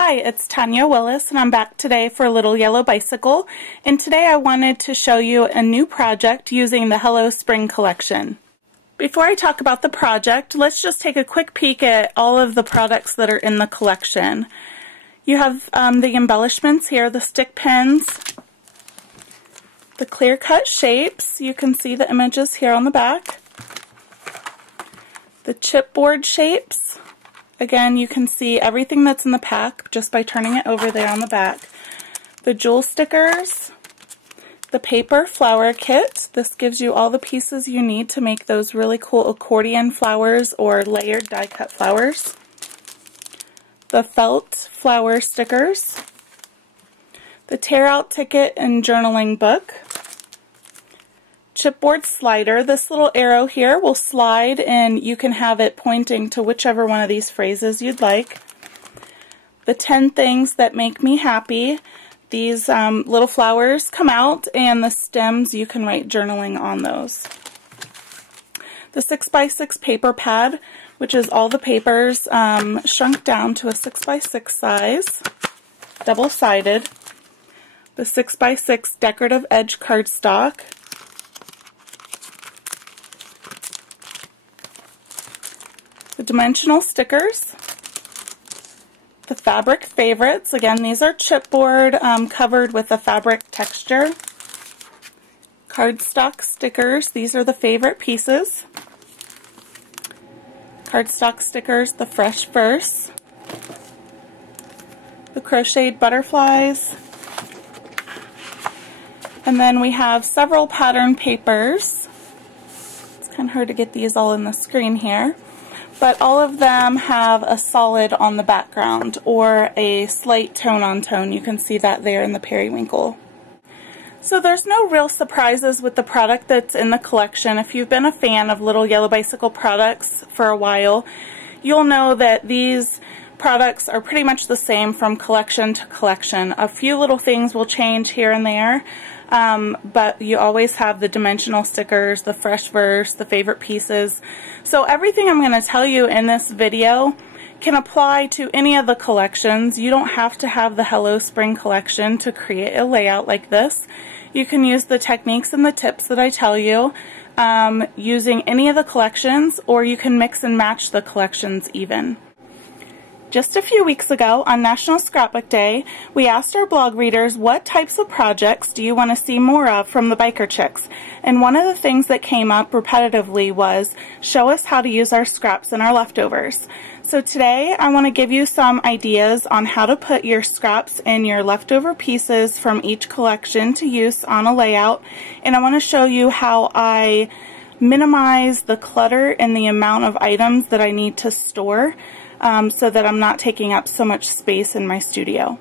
Hi, it's Tania Willis and I'm back today for a little yellow bicycle, and today I wanted to show you a new project using the Hello Spring collection. Before I talk about the project, let's just take a quick peek at all of the products that are in the collection. You have the embellishments here, the stick pins, the clear-cut shapes. You can see the images here on the back. The chipboard shapes. Again, you can see everything that's in the pack just by turning it over there on the back. The jewel stickers, the paper flower kit. This gives you all the pieces you need to make those really cool accordion flowers or layered die-cut flowers. The felt flower stickers. The tear-out ticket and journaling book. Chipboard slider. This little arrow here will slide and you can have it pointing to whichever one of these phrases you'd like. The 10 things that make me happy. These little flowers come out, and the stems you can write journaling on those. The 6x6 paper pad, which is all the papers shrunk down to a 6x6 size, double-sided. The 6x6 decorative edge cardstock. The dimensional stickers, the fabric favorites. Again, these are chipboard covered with a fabric texture. Cardstock stickers, these are the favorite pieces. Cardstock stickers, the fresh verse. The crocheted butterflies. And then we have several pattern papers. It's kind of hard to get these all in the screen here. But all of them have a solid on the background or a slight tone on tone. You can see that there in the periwinkle. So there's no real surprises with the product that's in the collection. If you've been a fan of Little Yellow Bicycle products for a while, you'll know that these products are pretty much the same from collection to collection. A few little things will change here and there, but you always have the dimensional stickers, the fresh verse, the favorite pieces. So everything I'm going to tell you in this video can apply to any of the collections. You don't have to have the Hello Spring collection to create a layout like this. You can use the techniques and the tips that I tell you using any of the collections, or you can mix and match the collections even. Just a few weeks ago, on National Scrapbook Day, we asked our blog readers what types of projects do you want to see more of from the Biker Chicks, and one of the things that came up repetitively was, show us how to use our scraps and our leftovers. So today I want to give you some ideas on how to put your scraps and your leftover pieces from each collection to use on a layout, and I want to show you how I minimize the clutter and the amount of items that I need to store. So that I'm not taking up so much space in my studio.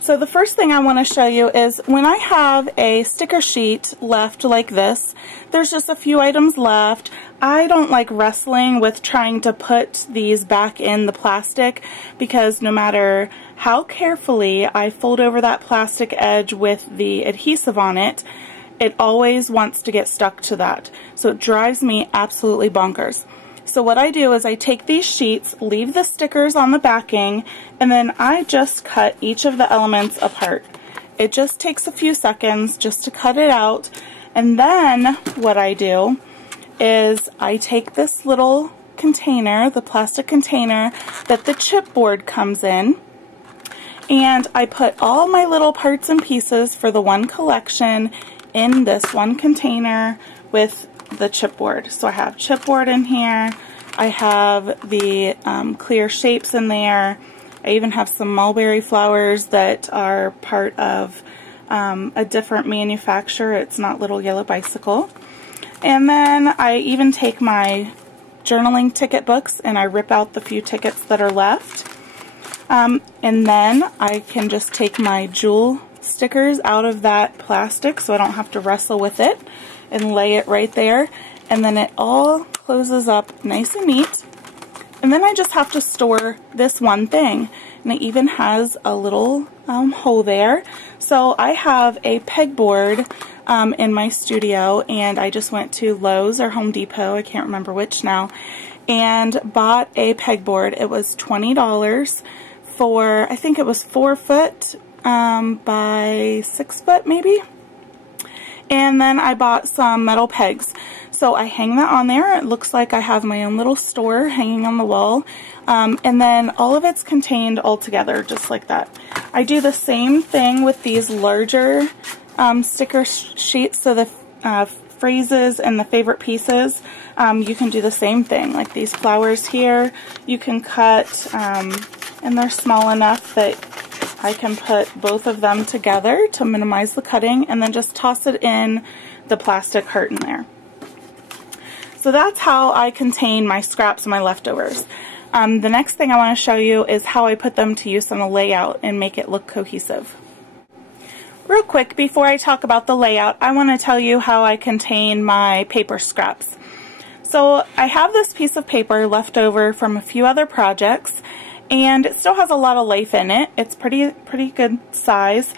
So the first thing I want to show you is when I have a sticker sheet left like this, there's just a few items left. I don't like wrestling with trying to put these back in the plastic, because no matter how carefully I fold over that plastic edge with the adhesive on it, it always wants to get stuck to that. So it drives me absolutely bonkers. So what I do is I take these sheets, leave the stickers on the backing, and then I just cut each of the elements apart. It just takes a few seconds just to cut it out, and then what I do is I take this little container, the plastic container that the chipboard comes in, and I put all my little parts and pieces for the one collection in this one container with the chipboard. So I have chipboard in here, I have the clear shapes in there, I even have some mulberry flowers that are part of a different manufacturer. It's not Little Yellow Bicycle. And then I even take my journaling ticket books and I rip out the few tickets that are left. And then I can just take my jewel stickers out of that plastic so I don't have to wrestle with it, and lay it right there, and then it all closes up nice and neat. And then I just have to store this one thing, and it even has a little hole there. So I have a pegboard in my studio, and I just went to Lowe's or Home Depot, I can't remember which now, and bought a pegboard. It was $20 for, I think it was 4 foot by 6 foot maybe. And then I bought some metal pegs. So I hang that on there. It looks like I have my own little store hanging on the wall. And then all of it's contained all together, just like that. I do the same thing with these larger sticker sheets. So the phrases and the favorite pieces, you can do the same thing. Like these flowers here, you can cut, and they're small enough that I can put both of them together to minimize the cutting, and then just toss it in the plastic heart in there. So that's how I contain my scraps and my leftovers. The next thing I want to show you is how I put them to use on a layout and make it look cohesive. Real quick, before I talk about the layout, I want to tell you how I contain my paper scraps. So I have this piece of paper left over from a few other projects, and it still has a lot of life in it. It's pretty good size,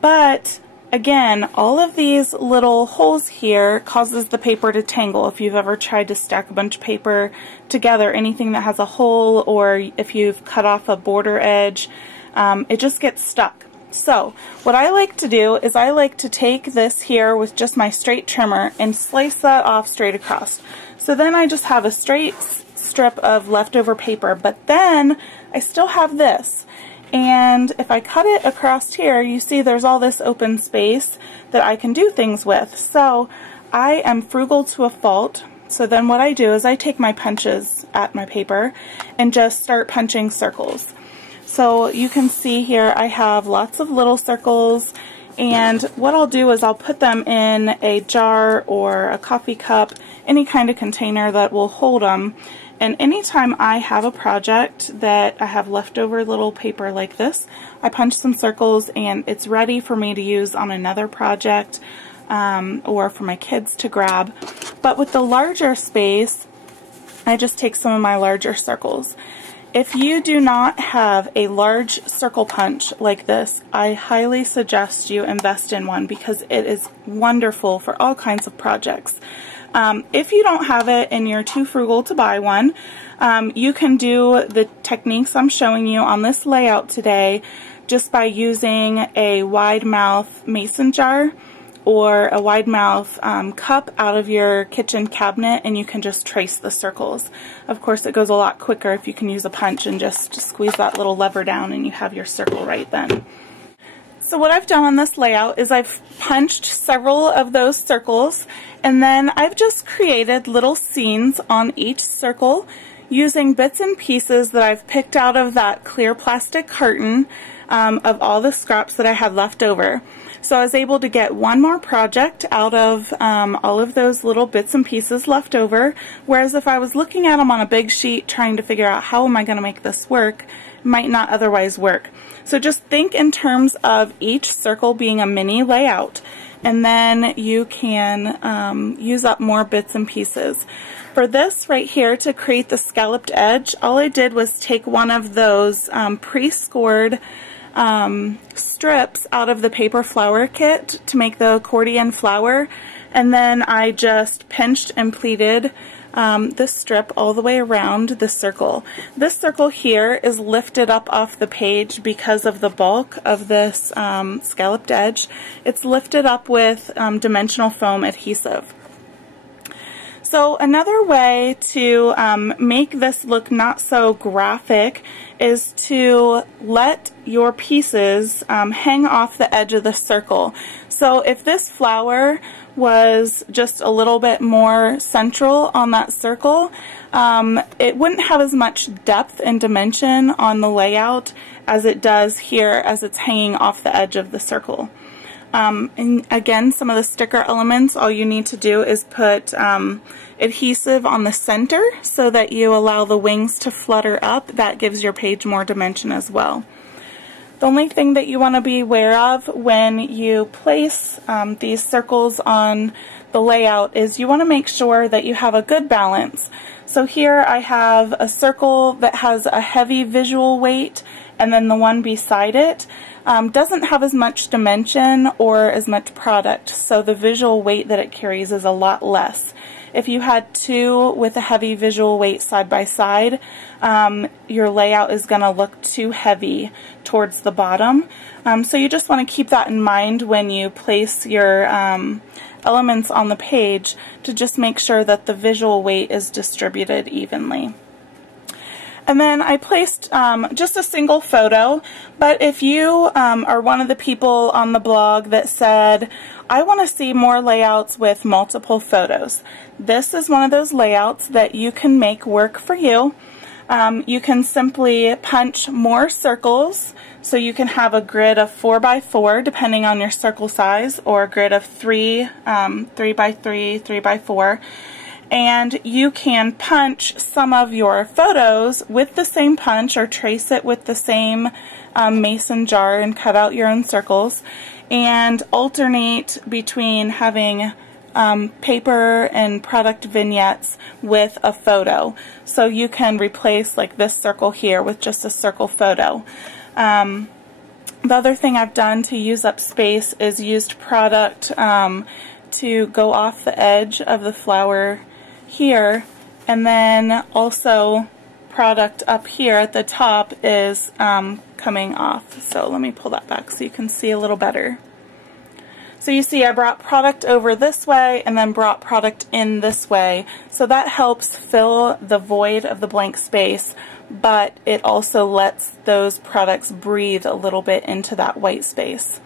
but again, all of these little holes here causes the paper to tangle. If you've ever tried to stack a bunch of paper together, anything that has a hole, or if you've cut off a border edge, it just gets stuck. So what I like to do is I like to take this here with just my straight trimmer and slice that off straight across. So then I just have a straight strip of leftover paper, but then I still have this. And if I cut it across here, you see there's all this open space that I can do things with. So I am frugal to a fault. So then what I do is I take my punches at my paper and just start punching circles. So you can see here I have lots of little circles, and what I'll do is I'll put them in a jar or a coffee cup, any kind of container that will hold them. And anytime I have a project that I have leftover little paper like this, I punch some circles and it's ready for me to use on another project or for my kids to grab. But with the larger space, I just take some of my larger circles. If you do not have a large circle punch like this, I highly suggest you invest in one because it is wonderful for all kinds of projects. If you don't have it and you're too frugal to buy one, you can do the techniques I'm showing you on this layout today just by using a wide mouth mason jar or a wide mouth cup out of your kitchen cabinet, and you can just trace the circles. Of course, it goes a lot quicker if you can use a punch and just squeeze that little lever down and you have your circle right then. So what I've done on this layout is I've punched several of those circles, and then I've just created little scenes on each circle using bits and pieces that I've picked out of that clear plastic carton of all the scraps that I had left over. So I was able to get one more project out of all of those little bits and pieces left over, whereas if I was looking at them on a big sheet trying to figure out how am I going to make this work, it might not otherwise work. So just think in terms of each circle being a mini layout, and then you can use up more bits and pieces. For this right here, to create the scalloped edge, all I did was take one of those pre-scored strips out of the paper flower kit to make the accordion flower, and then I just pinched and pleated this strip all the way around the circle. This circle here is lifted up off the page because of the bulk of this scalloped edge. It's lifted up with dimensional foam adhesive. So another way to make this look not so graphic is to let your pieces hang off the edge of the circle. So if this flower was just a little bit more central on that circle, it wouldn't have as much depth and dimension on the layout as it does here as it's hanging off the edge of the circle. And again, some of the sticker elements, all you need to do is put adhesive on the center so that you allow the wings to flutter up. That gives your page more dimension as well. The only thing that you want to be aware of when you place these circles on the layout is you want to make sure that you have a good balance. So here I have a circle that has a heavy visual weight, and then the one beside it doesn't have as much dimension or as much product, so the visual weight that it carries is a lot less. if you had two with a heavy visual weight side by side, your layout is going to look too heavy towards the bottom. So you just want to keep that in mind when you place your elements on the page, to just make sure that the visual weight is distributed evenly. And then I placed just a single photo, but if you are one of the people on the blog that said, I want to see more layouts with multiple photos, this is one of those layouts that you can make work for you. You can simply punch more circles, so you can have a grid of 4 by 4 depending on your circle size, or a grid of 3 by 3, 3 by 4. And you can punch some of your photos with the same punch, or trace it with the same mason jar and cut out your own circles, and alternate between having paper and product vignettes with a photo. So you can replace like this circle here with just a circle photo. The other thing I've done to use up space is used product to go off the edge of the flower here, and then also product up here at the top is coming off. So let me pull that back so you can see a little better. So you see I brought product over this way and then brought product in this way, so that helps fill the void of the blank space, but it also lets those products breathe a little bit into that white space.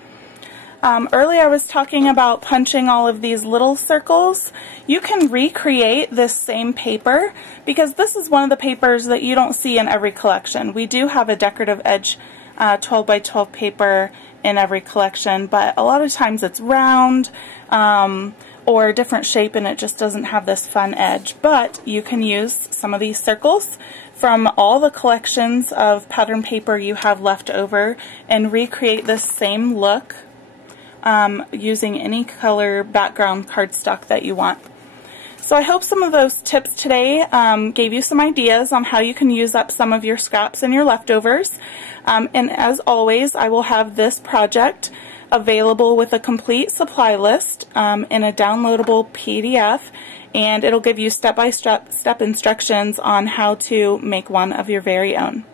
Earlier I was talking about punching all of these little circles. You can recreate this same paper, because this is one of the papers that you don't see in every collection. We do have a decorative edge 12 by 12 paper in every collection, but a lot of times it's round or a different shape and it just doesn't have this fun edge. But you can use some of these circles from all the collections of pattern paper you have left over and recreate this same look using any color background cardstock that you want. So I hope some of those tips today gave you some ideas on how you can use up some of your scraps and your leftovers. And as always, I will have this project available with a complete supply list in a downloadable PDF, and it'll give you step-by-step instructions on how to make one of your very own.